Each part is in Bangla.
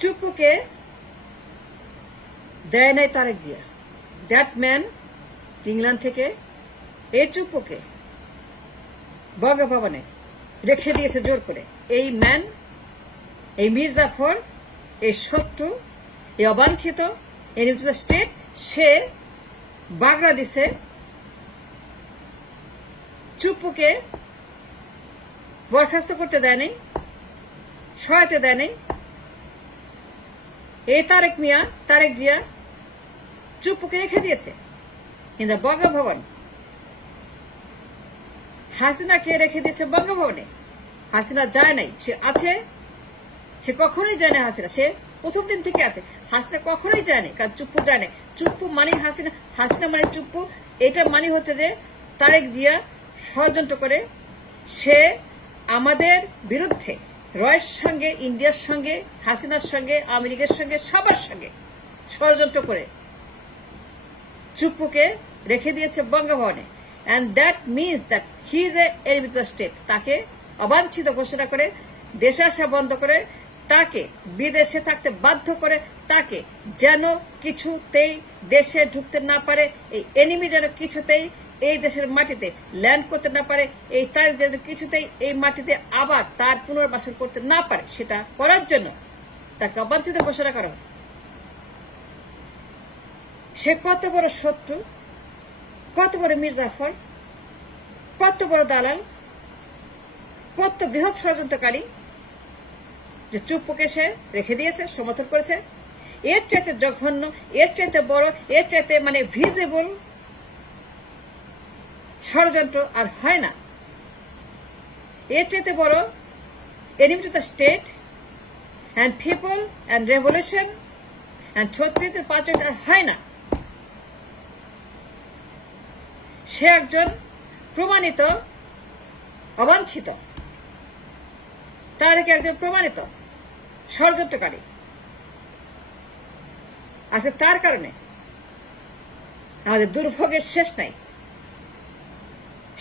চুপ্পুকে দেয় নাই Tarique Zia. That man England থেকে এই চুপ্পুকে বঙ্গভবনে রেখে দিয়েছে জোর করে। এই ম্যান, এই মীর জাফর, এই শত্রু, এই অবাঞ্ছিত এনিমি স্টেট, সে বাগড়া দিছে চুপ্পুকে বরখাস্ত করতে দেয়নি, সহায়তা দেয়নি। এই তারেক জিয়া চুপ্পুকে রেখে দিয়েছে কিন্তু বঙ্গভবন। হাসিনাকে রেখে দিয়েছে বঙ্গভবনে। হাসিনা যায় নাই, সে আছে, সে কখনোই যায় না। হাসিনা সে প্রথম দিন থেকে আছে। হাসিনা কখনোই যায় না, কারণ চুপ্পু যায় না। চুপ্পু মানে হাসিনা, হাসিনা মানে চুপ্পু। এটা মানে হচ্ছে যে তারেক জিয়া ষড়যন্ত্র করে সে আমাদের বিরুদ্ধে রয়ের সঙ্গে, ইন্ডিয়ার সঙ্গে, হাসিনার সঙ্গে, আওয়ামী লীগের সঙ্গে, সবার সঙ্গে ষড়যন্ত্র করে চুপ্পুকে রেখে দিয়েছে বঙ্গভবনে। and that means that he is a enemy to the state। তাকে অবাঞ্ছিত ঘোষণা করে, দেশে আসা বন্ধ করে, তাকে বিদেশে থাকতে বাধ্য করে, তাকে যেন কিছুতেই দেশে ঢুকতে না পারে, এই এনিমি যেন কিছুতেই এই দেশের মাটিতে ল্যান্ড করতে না পারে, এই তার যেন কিছুতেই এই মাটিতে আবার তার পুনর্বাসন করতে না পারে, সেটা করার জন্য তাকে অবাঞ্ছিত ঘোষণা করা হয়। সে কত বড় শত্রু, কত বড় মীর জাফর, কত বড় দালাল, কত বৃহৎ ষড়যন্ত্রকারী যে চুপ্পুকে সে রেখে দিয়েছে, সমর্থন করেছে। এর চাইতে জঘন্য, এর চাইতে বড়, এর চাইতে মানে ভিজিবল ষড়যন্ত্র আর হয় না। এর চাইতে বড় enemy to the state and people and revolution and 36 আর হয় না। সে একজন প্রমাণিত অবাঞ্ছিত, তারেক একজন প্রমাণিত ষড়যন্ত্রকারী আছে। তার কারণে আমাদের দুর্ভোগের শেষ নাই।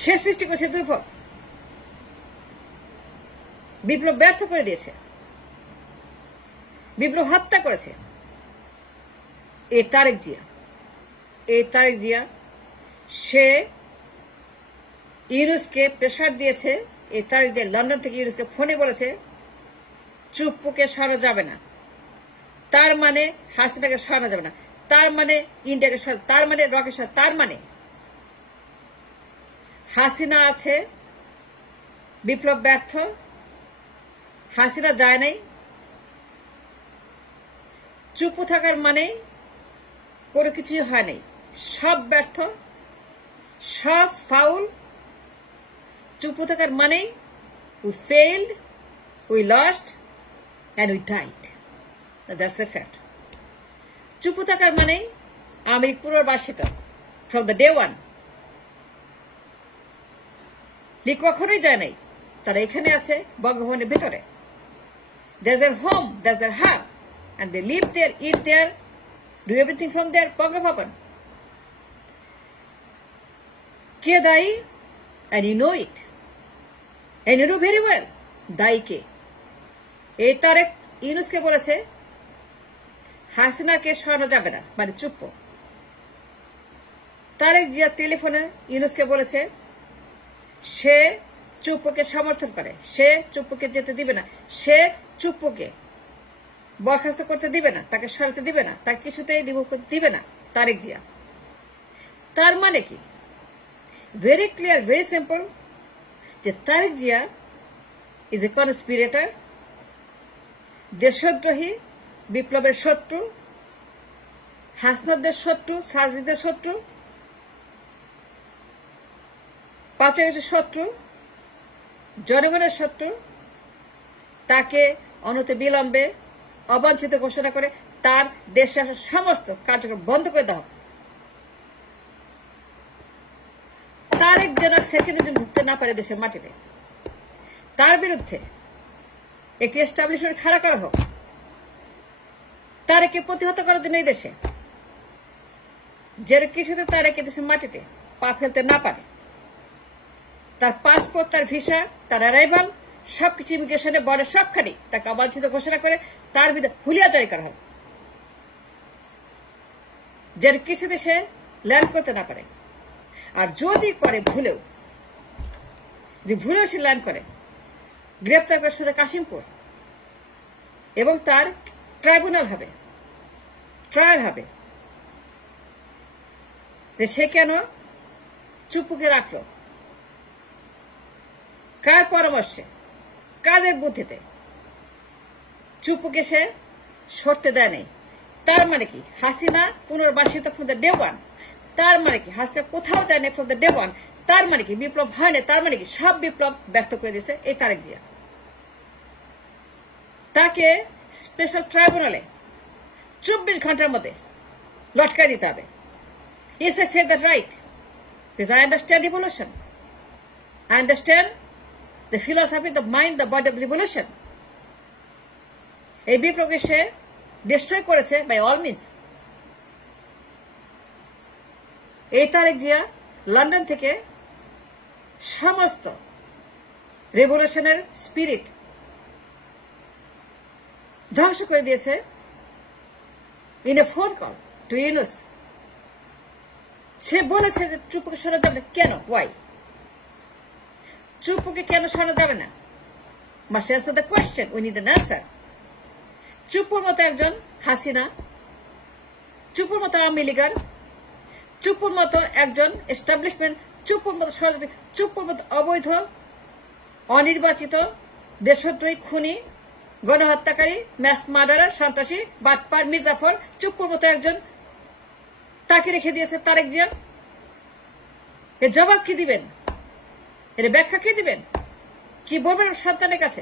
সে সৃষ্টি করেছে দুর্ভোগ, বিপ্লব ব্যর্থ করে দিয়েছে, বিপ্লব হত্যা করেছে এই তারেক জিয়া। সে ইউনুসকে প্রেসার দিয়েছে। এই তারেক জিয়া লন্ডন থেকে ইউনুসকে ফোনে বলেছে চুপ্পুকে সরানো যাবে না, তার মানে হাসিনাকে সরানো যাবে না, তার মানে ইন্ডিয়াকে সরানো, তার মানে রকেট সরানো, তার মানে হাসিনা আছে, বিপ্লব ব্যর্থ, হাসিনা যায় নাই। চুপ্পু থাকার মানে কোনো কিছুই হয় নাই, সব ব্যর্থ, সব ফাউল। চুপ্পু থাকার মানে we failed, we lost and we died. That's a fact. Chuppu থাকার মানে আমি পুনর্বাসিত from the day one। কখনোই যায় নাই, তারা এখানে আছে বঙ্গভবনের ভিতরে। There's their home, there's their hub, and they live there, eat there, do everything from there, Bangabhaban. কে দায়ী? And you know it, and you know very well দায়ী কে। এই তারেক ইউনুসকে বলেছে হাসিনাকে সরানো যাবে না, মানে চুপ্পু। তারেক জিয়া টেলিফোনে ইউনুসকে বলেছে সে চুপ্পুকে সমর্থন করে, সে চুপ্পুকে যেতে দিবে না, সে চুপ্পুকে বরখাস্ত করতে দিবে না, তাকে সরাতে দিবে না, তাকে কিছুতেই রিমুভ করতে দিবে না তারেক জিয়া। তার মানে কি? ভেরি ক্লিয়ার, ভেরি সিম্পল, যে Tarique Zia is a conspirator, দেশদ্রোহী, বিপ্লবের শত্রু, হাসনাদের শত্রু, সাজিদের শত্রু, 5 আগস্টের শত্রু, জনগণের শত্রু। তাকে অনতি বিলম্বে অবাঞ্ছিত ঘোষণা করে তার দেশে আসা সমস্ত কার্যক্রম বন্ধ করে দেওয়া। তারেক যেন সেকেন্ডের জন্য ঢুকতে না পারে দেশের মাটিতে। তার বিরুদ্ধে একটি এস্টাবলিশমেন্ট খাড়া করা হোক, তারেককে প্রতিহত করার জন্য এই দেশে যে কিছুতে তারেক দেশের মাটিতে পা ফেলতে না পারে, তার পাসপোর্ট, তার ভিসা, তার অ্যারাইভাল সবকিছু ইমিগ্রেশনে বর্ডার সবখানি তাকে অবাঞ্ছিত ঘোষণা করে তার বিরুদ্ধে হুলিয়া জারি করা হয়, যেন কিছু দেশে ল্যান্ড করতে না পারে। আর যদি করে ভুলেও সে ল্যান্ড করে, গ্রেপ্তার করে শুধু কাশিমপুর এবং তার ট্রাইব্যুনাল হবে, ট্রায়াল হবে যে সে কেন চুপ্পুকে রাখলো, কার পরামর্শে, কাদের বুদ্ধিতে চুপ্পুকে সে সরতে দেয় নাই। তার মানে কি হাসিনা পুনর্বাসিত ফ্রম দ্য ডে ওয়ান, তার মানে কি হাসিনা কোথাও যায় না ফ্রম দ্য ডে ওয়ান, তার মানে কি বিপ্লব হয় না, তার মানে কি সব বিপ্লব ব্যর্থ করে দিয়েছে এই তারেক জিয়া। তাকে স্পেশাল ট্রাইব্যুনালে 24 ঘন্টার মধ্যে লটকাই দিতে হবে। Yes, I said that right. Because I understand revolution. I understand the philosophy, the mind, the body of revolution. এই বিপ্লবকে সে ডিস্ট্রয় করেছে বাই অল মিনস। এই তারেক জিয়া লন্ডন থেকে সমস্ত রেভলিউশনের স্পিরিট ধ্বংস করে দিয়েছে in a phone call to Yunus. সে বলেছে যে চুপ্পুকে সরানো যাবে না। কেন? ওয়াই? চুপ্পুকে কেন সরানো যাবে না? Must answer the question, we need an answer. চুপ্পুর মতো একজন হাসিনা, চুপ্পুর মতো আওয়ামী লীগার, চুপ্পুর মতো একজন এস্টাবলিশমেন্ট, চুপ্পুর মতো ষড়যন্ত্র, চুপ্পুর মতো অবৈধ অনির্বাচিত দেশদ্রোহী, খুনি, গণহত্যাকারী, ম্যাস মার্ডারার, সন্ত্রাসী, বাটপার, মির্জাফর, চুপ্পুর মতো একজন তাকে রেখে দিয়েছে তারেক জিয়া। এর জবাব কি দিবেন? এর ব্যাখ্যা কি দিবেন? কি বলবেন সন্তানের কাছে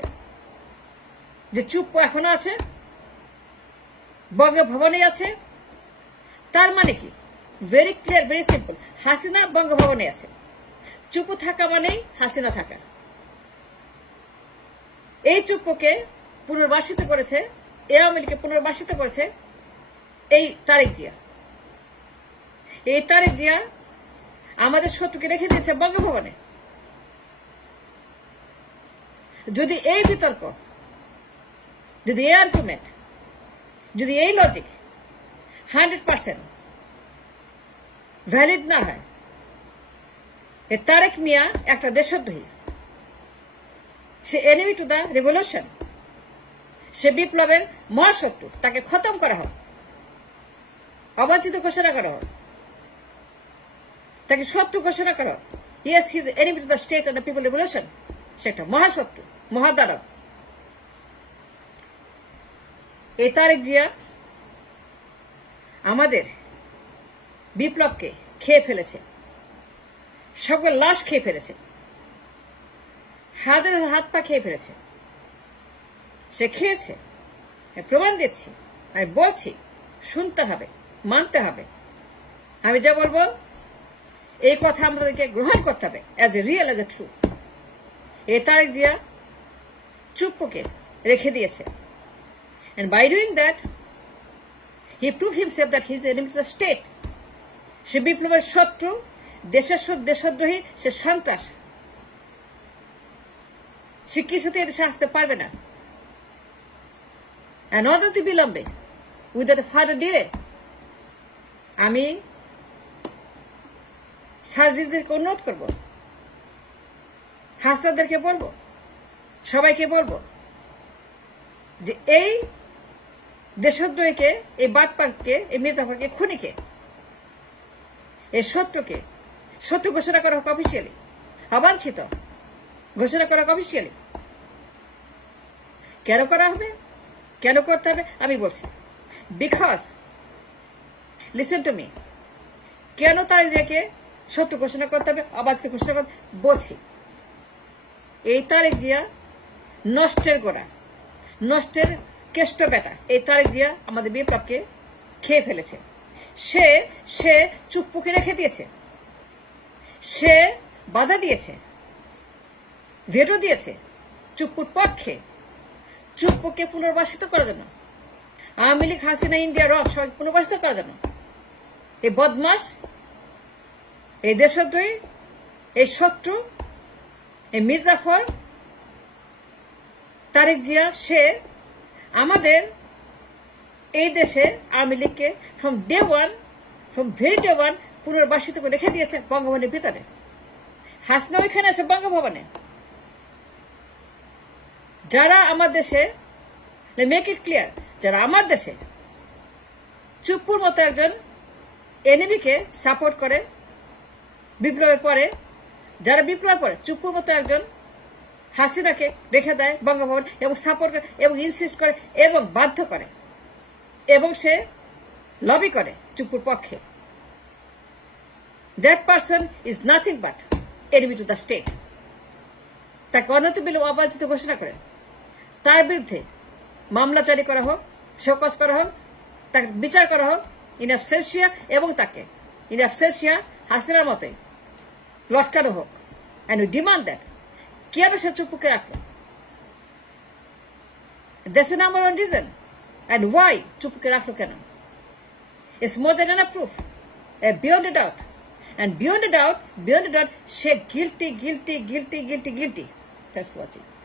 যে চুপ্পু এখনো আছে, বঙ্গভবনে আছে? তার মানে কি? Very clear, very simple. Hasina বঙ্গভবনে আছে, চুপ্পু থাকা মানেই হাসিনা থাকা। এই চুপ্পুকে পুনর্বাসিত করেছে, এই আওয়ামী লীগকে পুনর্বাসিত করেছে এই তারেক জিয়া। এই তারেক জিয়া আমাদের শত্রুকে রেখে দিয়েছে বঙ্গভবনে। যদি এই বিতর্ক, যদি এই আর্গুমেন্ট, যদি এই লজিক 100% ভ্যালিড না হয়, এ তারেক মিয়া একটা দেশদ্রোহী, সে এনিমি টু দ্য রেভলিউশন, সে বিপ্লবের মহাশত্রু, তাকে খতম করা হোক, অবাঞ্ছিত ঘোষণা করা হোক, তাকে শত্রু ঘোষণা করা হোক। Yes, he is enemy to the state and the people revolution. সেটা মহাশত্রু, মহাদানব। এই তারেক জিয়া আমাদের বিপ্লবকে খেয়ে ফেলেছে, সকল লাশ খেয়ে ফেলেছে, হাজার হাত পা খেয়ে ফেলেছে। সে খেয়েছে, প্রমাণ দিচ্ছি, আমি বলছি, শুনতে হবে, মানতে হবে। আমি যা বলবো এই কথা আমাদেরকে গ্রহণ করতে হবে as a real, as a true. এই তারেক জিয়া চুপ্পুকে রেখে দিয়েছে, and by doing that he proved himself that he is an enemy to the state. সে বিপ্লবের শত্রু, দেশদ্রোহী, সে সন্ত্রাস। সে কিছুতে এদেশে আসতে পারবে না। and অনতি বিলম্বে, উইদাউট ফার্দার ডিলে, আমি সার্জিসদেরকে অনুরোধ করব, হাসনাদেরকে বলবো, সবাইকে বলবো যে এই দেশদ্রোহীকে, এই বাটপারকে, এই মির্জাফরকে, খুনিকে, এই শত্রুকে শত্রু ঘোষণা করা হোক অফিসিয়ালি, অবাঞ্ছিত ঘোষণা করা হোক অফিসিয়ালি। কেন করা হবে, কেন করতে হবে আমি বলছি। বিকজ লিসেন টু মি, কেন তারেককে শত্রু ঘোষণা করতে হবে, অবাঞ্ছিত ঘোষণা করতে বলছি। এই তারেক জিয়া নষ্টের গোড়া, নষ্টের কেষ্ট বেটা। এই তারেক জিয়া আমাদের বিপ্লবকে খেয়ে ফেলেছে। সে চুপ্পুকে রেখে দিয়েছে, সে বাধা দিয়েছে, ভেটো দিয়েছে চুপ্পুর পক্ষে, চুপ্পুকে পুনর্বাসিত করার জন্য, আওয়ামী লীগ, হাসিনা, ইন্ডিয়া, রক সবাই পুনর্বাসিত করার জন্য। এই বদমাস, এই দেশদ্রোহী, এই শত্রু, এই মির্জাফর, তারেক জিয়া সে আমাদের এই দেশে আওয়ামী লীগকে ফ্রম ভেরি ডে ওয়ান পুনর্বাসিত করে রেখে দিয়েছে বঙ্গভবনের ভিতরে। হাসিনা ওইখানে আছে বঙ্গভবনে। যারা আমার দেশে, মেক ইট ক্লিয়ার, যারা আমার দেশে চুপ্পুর মতো একজন এনিমিকে সাপোর্ট করে বিপ্লবের পরে, যারা বিপ্লবের পরে চুপ্পুর মতো একজন হাসিনাকে রেখে দেয় বঙ্গভবন এবং সাপোর্ট করে এবং ইনসিস্ট করে এবং বাধ্য করে এবং সে লবি করে চুপ্পুর পক্ষে, that person is nothing but enemy to the state. তাকে অনতিবিলম্বে অবাঞ্ছিত ঘোষণা করে তার বিরুদ্ধে মামলা জারি করা হোক, শোকজ করা হোক, তাকে বিচার করা হোক ইন অ্যাবসেন্সিয়া এবং তাকে ইন অ্যাবসেন্সিয়া হাসিনার মতোই লটকানো হোক। And we demand that. কেন সে চুপ্পুকে রাখলো? That's the number one reason. And why চুপ্পুকে রাখলো কেন? It's more than enough proof, beyond a doubt. And beyond a doubt, সে guilty. Thanks for watching.